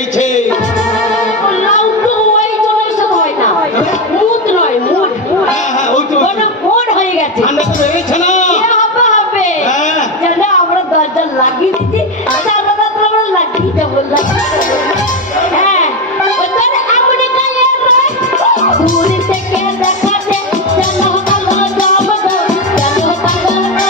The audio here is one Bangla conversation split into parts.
গেছে। লাউডু ওই জন্যই সব হয় না, মুড নয় মুড। হ্যাঁ হ্যাঁ ওই তো মুড হয়ে গেছে। ঠান্ডা তো লেগেছে না। হবে হ্যাঁ জানা আমরা দরজা লাগিয়ে দিচ্ছি, আমরা লাগিয়ে দেবো। হ্যাঁ ওদের এমন গায়ে দূর থেকে দেখাতে জানো ভালো জব গো, জানো ভালো না।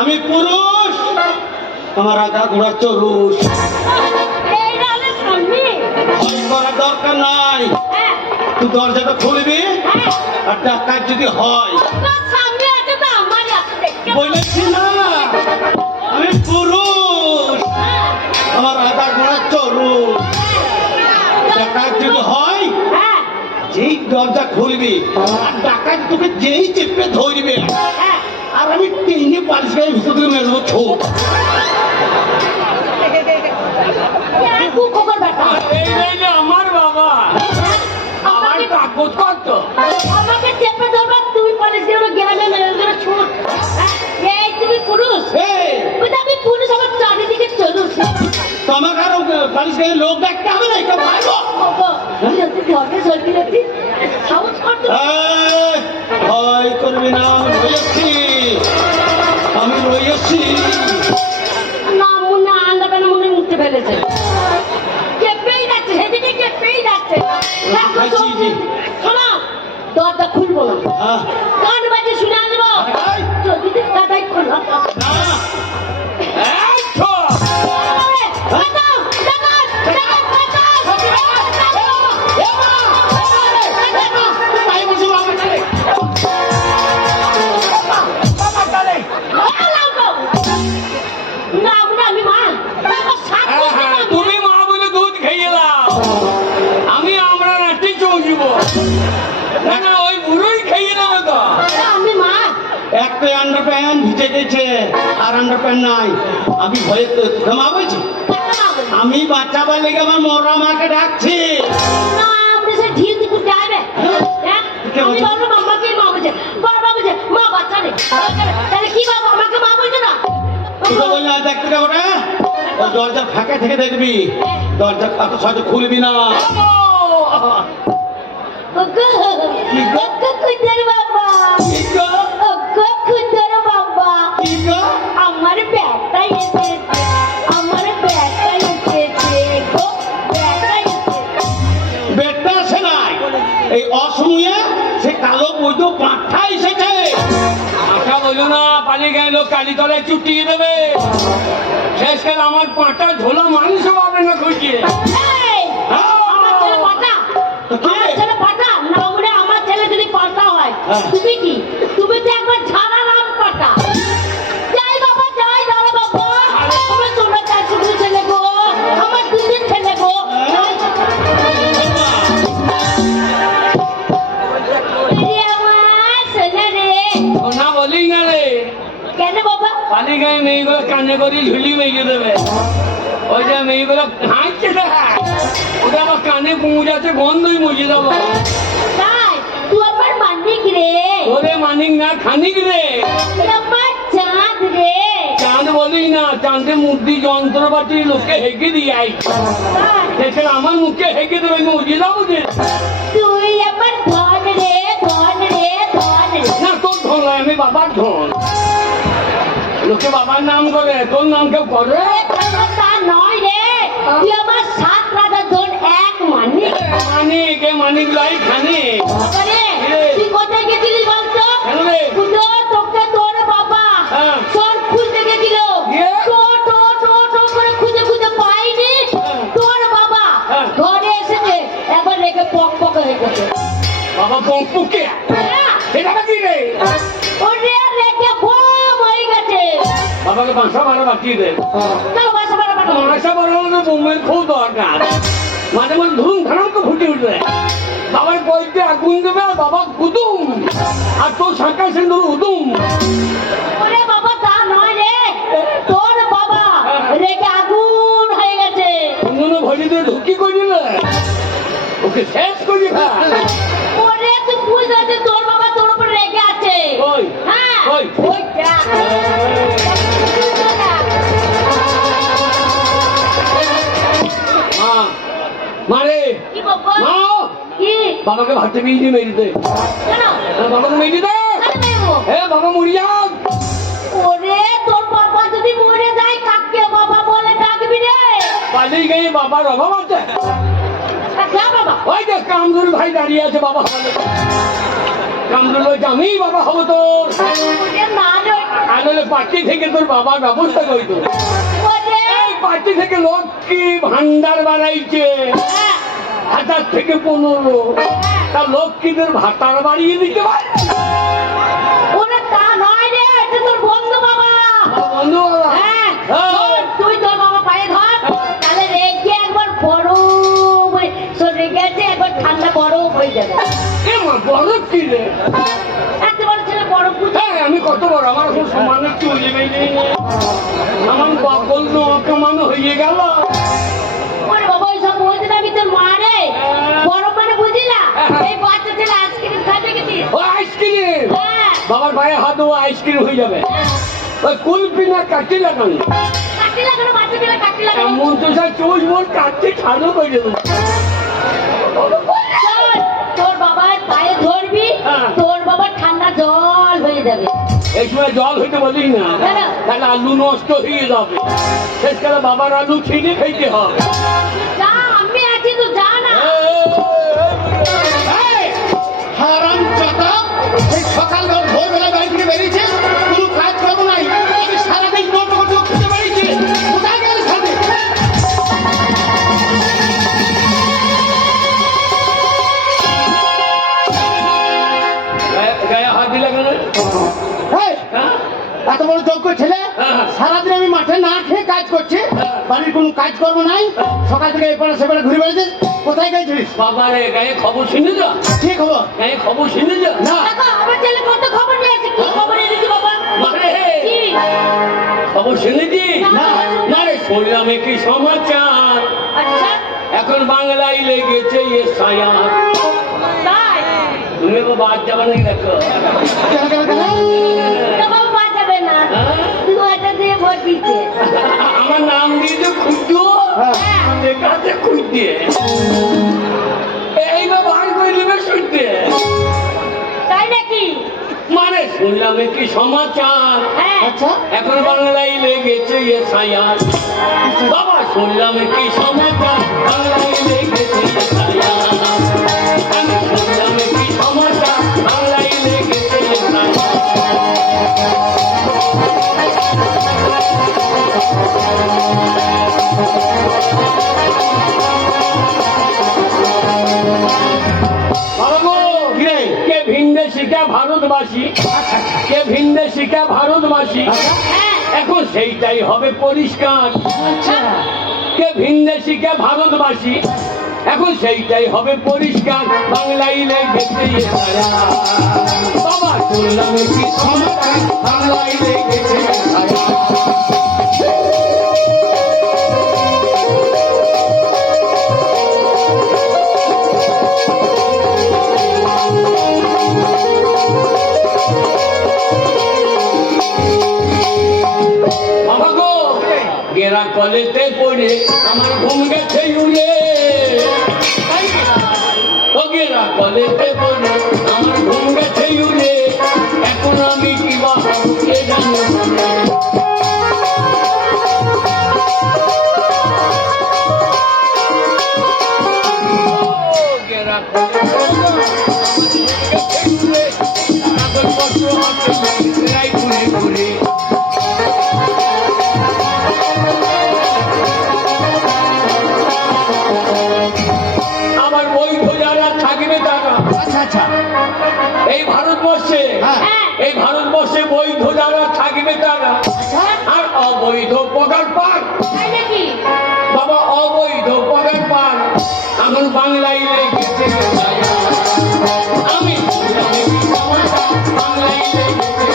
আমি পুরুষ, আমার আগা ঘোড়া চরুষ। ভয় করার দরকার নাই, তুই দরজাটা খুলবি আর ডাকাত যদি হয়। বলেছি না আমি পুরুষ, আমার আগা ঘোড়া চরুষ। ডাকাত যদি হয় যেই দরজা খুলবি আর ডাকাত তোকে যেই চেপে ধরবে আর আমি টেনে পালিশ গায়ে ভিতর থেকে মেরবো ছোট। আমার বাবা আমার কাকুত করতো আমাকে চেপে ধরবা, তুমি পালিশ দিয়ে গ্রামে মেরে দেবে ছোট। এই তুমি পুরুষ, আমি পুরুষ, আমার চারিদিকে চলুস। তোমাকে আরো পালিশ গায়ে লোক দেখতে হবে না, এটা ভাইবো ভয় করবি না, আমি রয়েছি, আমি রয়েছি। না মনে আন্দাবে না, মনে মুখতে ফেলেছে, চেপেই যাচ্ছে সেদিকে, চেপেই যাচ্ছে। শোনা দরজা খুলবো না, গান বাজে শুনে আসবো, যদি দাদাই খোলা নাই। আমি ভয়ে ঘুমাবছি, আমি বাচ্চা পাই লেগে আমার মরা মাকে ডাকছি। দরজা ফাঁকা থেকে দেখবি, দরজা সহজে খুলবি না। আমার ব্যাগটা এসেছে, আমার ব্যাগটা এসেছে, ব্যাগটা আসে নাই, এই অসময়ে সে কালো বৈধ পাঁঠা এসেছে। পাঁঠা বলো না, পানি গায়ে লোক কালি তলায় চুটিয়ে দেবে। শেষকাল আমার পাঁঠা ঝোলা মাংস পাবে না খুঁজিয়ে। আমার ছেলে যদি পাঁঠা হয়, তুমি কি? তুমি তো একবার ঝাড়া নাম পাঠা। যাই বাবা যাই, দাঁড়া বাবা, আমার তোমরা চার শুধু ছেলে গো, আমার দুদিন ছেলে গো। না বলি না রে, কেন বাবা? পানি গায়ে মেয়েগুলো কানে করে ঝুলি মেয়ে দেবে। ওই যে মেয়েগুলো হাঁটছে না, ওটা আমার কানে পৌঁছাচ্ছে, গন্ধই মুছে দেবো। তাই তুই আমার মানিক রে, ওরে মানিক না খানিক রে, তুই আমার চাঁদ রে। চাঁদ বলিস না, চাঁদে মূর্তি যন্ত্রপাতি লোককে হেঁকে দিয়ে আসছে, তাই সেখানে আমার মুখে হেঁকে দেবে, মুছে দেবো যে। তুই আমার ধন রে, ধন রে, ধন রে। না তোর ধন নয়, আমি বাবার ধন। লোকে বাবার নাম করে, তোর নাম কেউ করে? তা নয় রে, তুই আমার 7 রাজার ধন এক মানিক। মানিক, এ মানিক লাই খানি। বাবারে, তুই কোথায় গেছিলি বলতো? কেন রে? তোকে তোর বাবা হ্যাঁ। সব খুঁজতে গেছিল। দিয়ে? টো টো টো টো করে খুঁজে খুঁজে পাইনি। হ্যাঁ। তোর বাবা হ্যাঁ। ঘরে এসেছে, একবার রেখে পক পক হয়ে গেছে। বাবা পঙ্কুকে হ্যাঁ, সেটা কি রে? ওরে রেখে বম হয়ে গেছে। বাবাকে বাসা ভাড়া বাঁচিয়ে দে। চলো বাসা বাড়া পাঠাও। বাসা ভাড়া হলে বোমের খুব দরকার, মাঝে মাঝে ধুম ধারাম ফুটে উঠবে। বাবার বইতে আগুন দেবে, আর বাবা কুতুম, আর তোর শাঁকা সিন্দুর উদুম। ওরে বাবা তা নয় রে, তোর বাবা রেখে আগুন হয়ে গেছে। অন্য ভরিতে ঢুকি করে দিলে ওকে শেষ করি খা। ওরে তুই বুঝতে পারছিস, তোর বাবা তোর উপর রেগে আছে। ওই হ্যাঁ, ওই ওইটা। মা, মারে কি বাবা? মা, কি? বাবাকে ভাতে বিয়ে মেরে দে। কেন? বাবাকে মেরে দে। কেন মেরবো? হে বাবা মরি যাক। ওরে তোর বাবা যদি মরে যায়, কাকে বাবা বলে ডাকবি রে? পালিয়ে গিয়ে বাবার অভাব আছে। যা বাবা। ওই দেখ কামরুল ভাই দাঁড়িয়ে আছে, বাবা হবে। কামরুল ভাই আমি বাবা হবো তোর। ওরে না রে। আসলে পার্টি থেকে তোর বাবার ব্যবস্থা করতো। ওরে। এই পার্টি থেকে লক্ষ্মী ভান্ডার বাড়াইছে, হ্যাঁ, 1000 থেকে 15। তা লক্ষ্মীদের ভাতার বাড়িয়ে দিতে পারে। ওরে তা নয় রে, এটা তোর বন্ধু বাবা। বন্ধু বাবা। হ্যাঁ, হ্যাঁ। শোন, তুই তোর বাবা পায়ে ধর, তাহলে রেগে একবার বরফ হয়ে- শোন, রেগে আছে, একবার ঠান্ডা বরফ হয়ে যাবে। এ মা বড় কি রে? এত বড় ছেলে বরফ বুঝে? হ্যাঁ আমি কত বড়, আমার এখন সমানে চলে বেরিয়ে আমার বকল নকমান হয়ে গেল। ওরে বাবা, ওইসব বলতে পারবি তোর মা রে? বরফ মানে বুঝি না? এই বাচ্চা ছেলে আইসক্রিম খাতে গেছিস? ও আইসক্রিম, হ্যাঁ, বাবার পায়ে হাত দেবো, আইসক্রিম হয়ে যাবে। ওই কুলপি না কাটি লাগানো, কাটি লাগানো, বাচ্চা ছেলে কাটি লাগানো। এমন তো স্যার 24 ভোর কাটতে ছাড়ো করে দেবো। শোন, তোর বাবার পায়ে ধরবি, হ্যাঁ। তোর বাবার ঠান্ডা জল হয়ে যাবে। এই সময় জল হইতে বলি না, কেন? তাহলে আলু নষ্ট হয়ে যাবে। শেষকালে বাবার আলু ছিঁড়ে খাইতে হবে। যা, আমি আছি, তো যা না। এই, হারাম জাদা, এই সকালবেলা ভোরবেলা বাড়ি থেকে বেরিয়েছে, কোনো কাজ করবো নাই, আমি সারাদিন কত কত খুঁজে বেরিয়েছি, কোথায় গেলে সাথে? গায়ে হাত দিলে কেন? এই, হ্যাঁ? এত বড় যোগ্য ছেলে, হ্যাঁ। সারাদিন আমি মাঠে না খেয়ে কাজ করছি, হ্যাঁ। বাড়ির কোনো কাজ করবো নাই, সকাল থেকে এপারে সেপারে ঘুরে বেড়েছিস, কোথায় গেছিস? বাবারে গায়ে খবর শুনে যা, কি খবর? গায়ে খবর শুনে যা। না, দেখো, আমার ছেলে কত খবর নিয়ে আসে। কি খবর এনেছি বাবা? মারে কি? খবর শুনেছি না। না রে, শুনলাম কি সমাচার, আচ্ছা, এখন বাংলায় লেগেছে এসআইআর। তাই? তুমি তো বাদ যাবে নাকি দেখো? কেন কেন কেন? তা বাবা বাদ যাবে না। হ্যাঁ? 2000 দিয়ে ভোট দিতে। আমার নাম দিয়েছে খুঁজো, হ্যাঁ। লেখা আছে খুঁজতে। এইবার বার করে নেবে শুনতে। তাই নাকি? মানে শুনলাম কি সমাচার, হ্যাঁ। আচ্ছা, এখন বাংলায় লেগেছে এসআইআর। বাবা শুনলাম কি সমাচার, বাংলায় লেগেছে এসআইআর। আমি শুনলাম কি সমাচার, বাংলায় লেগেছে এসআইআর। বাবা গো, কি রে? কে ভিন্দে শিখা ভারতবাসী, কে ভিন্দে শিখা ভারতবাসী, হ্যাঁ। এখন সেইটাই হবে পরিষ্কার। আচ্ছা। কে ভিনদেশিকে ভারতবাসী, এখন সেইটাই হবে পরিষ্কার। বাংলায় লেগেছে এসআইআর। বাবা শুনলাম কি সমাচার, বাংলায় লেগেছে এসআইআর। কলেতে পড়ে আমার ঘুম গেছে উড়ে ওগেরা কলেতে পড়ে আমার ঘুম গেছে উড়ে এখন আমি কি বা কে জানো ওগেরা কলেতে পড়ে আমার ঘুম গেছে উড়ে কাগজপত্র হাতে রাই ঘুরে ঘুরে আমার বৈধ যারা থাকবে তারা আচ্ছা আচ্ছা এই ভারতবর্ষে হ্যাঁ। এই ভারতবর্ষে বৈধ যারা থাকবে তারা আর অবৈধ পগার পান তাই নাকি? বাবা অবৈধ পগার পান এখন বাংলায় লেগেছে আমি বাংলায় লেগেছে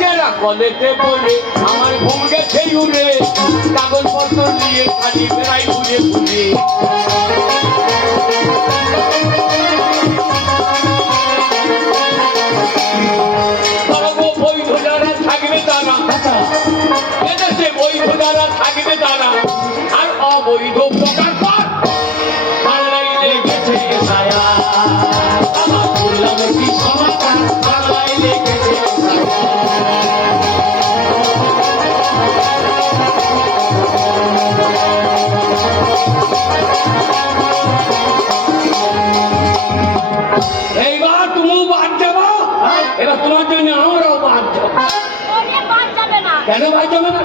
যারা কলেতে পড়ে আমার ঘুম গেছে উড়ে কাগজপত্র নিয়ে খালি বেড়াই ঘুরে ঘুরে বাবু বৈধ যারা থাকবে তারা এদেশে বৈধ যারা থাকবে তারা আর অবৈধ প্রকার পান বাংলায় লেগেছে ছায়া আমার বললাম কি সমাধান বাংলায় লেগেছে এইবার তুমিও বাদ যাবা এবার তোমার জন্য আমরাও বাদ যাবো ওরে বাদ যাবে না। কেন বাদ যাবে না